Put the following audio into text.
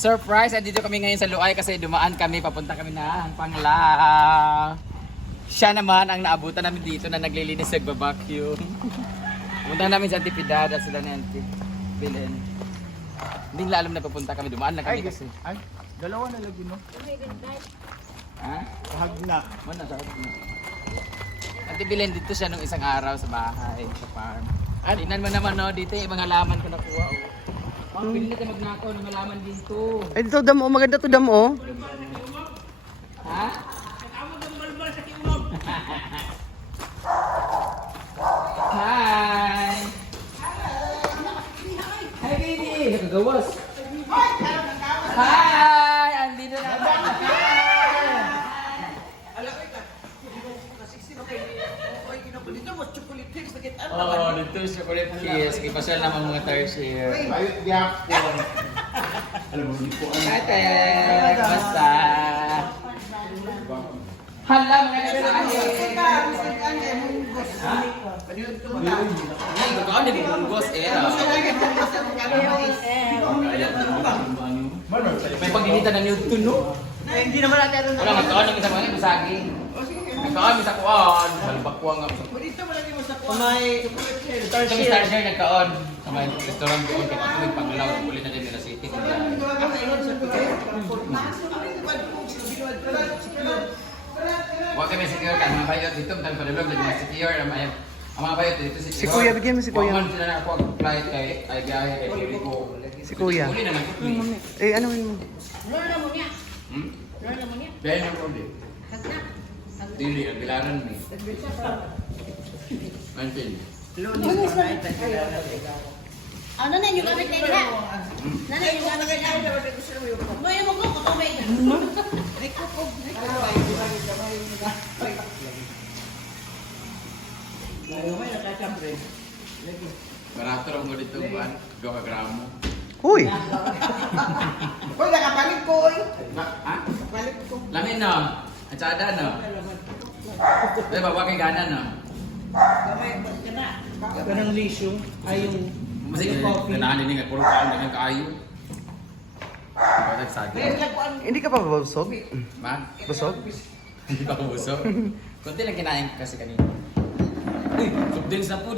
Surprise! Andito kami ngayon sa Luay kasi dumaan kami, papunta kami na Pangla. Siya naman ang naabutan namin dito na naglilinis, nagbabacuum. Pumunta namin sa Antipidad at sila na Antipilin. Hindi nila alam na papunta kami, dumaan lang kami kasi. Ay, dalawa na lagi no? Ha? Hag na. Mana sa akin na. Antipilin dito siya nung isang araw sa bahay, sa farm. Tingnan mo naman no, dito yung mga halaman ko nakuha. Oh, pili na tayo magnakaw ng halaman dito. Ay, dito damo, maganda to damo. Ha? Hi! Hi, baby! Nakagawas. Hi! Andito na ba? Oh, dito yung chocolate kiss. Ipasal naman mga tarsier. Ayot diyak ko. Alam mo, hindi ko Ate, basta. Hala, mga nagsahin. Ha? Hindi, gagawin din yung bunggos eh. May pagkikita na niyo tuno. Hindi naman natin Wala, magkaon ng isang mga masaging. Nagkaon, isa kuan. Salbakwa nga. May Ito yung star share nagkaon. Sa may restaurant doon. Kaya ako may panglaw. Ulit na din nila city. Huwag kami secure ka. Mga bayot dito. Ang palulog na mga secure. Ang mga bayot dito secure. Si Kuya, bigyan mo si Kuya. Huwag sila na ako ang flight kay ay biyahe kay Filipo. Si Kuya. Uli naman ko. Eh, ano mo? Biyahe ng uli. Dili, ang bilaran ni. Mantin. Ano na yung gamit nila? Nana yung gamit nila? May mo ko kamay. Barato lang mo dito buwan. Gawa ka gramo. Huy! Uy, nakabalik ko, uy. Ha? Balik ko. Lamin no? Atsada no? Ay, bawa kay gana no? Ganang lisyo ay yung Masig, ganahan din nga. Puro kaon na kaayo. Ikaw nagsagi. hindi ka pa busog? Ma? Busog? Hindi pa ako busog. Kunti lang kinain ko kasi kanina. Uy, soft drinks na po.